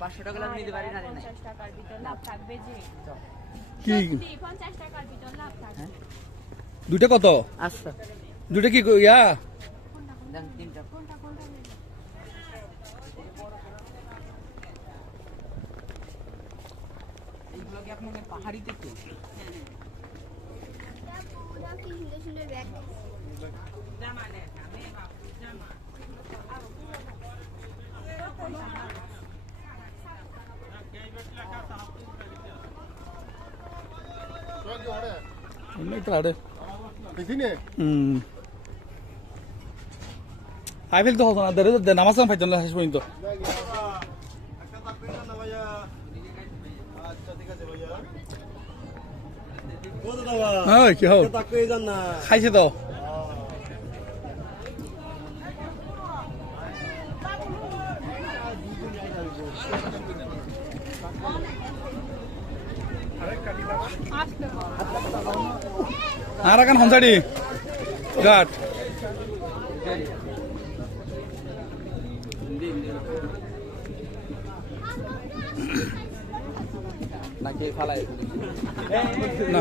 500 টাকা লাভ নিতে পারি না রে। 50 টাকার ভিতর লাভ থাকবে যে। কি 50 টাকার ভিতর লাভ থাকবে। দুইটা কত? আচ্ছা দুইটা কি ইয়া দেন তিনটা। কোনটা নেবে? এইগুলো কি আপনাদের পাহাড়িতে তো? পুরো কি সুন্দর সুন্দর ব্যাগ আই ফেল তো হতো না দে নামাজ পাইতো না শেষ পর্যন্ত হ্যাঁ কি হোক খাইছে তো আর এখন হনসাড়ি গাট নাকি ফালাই না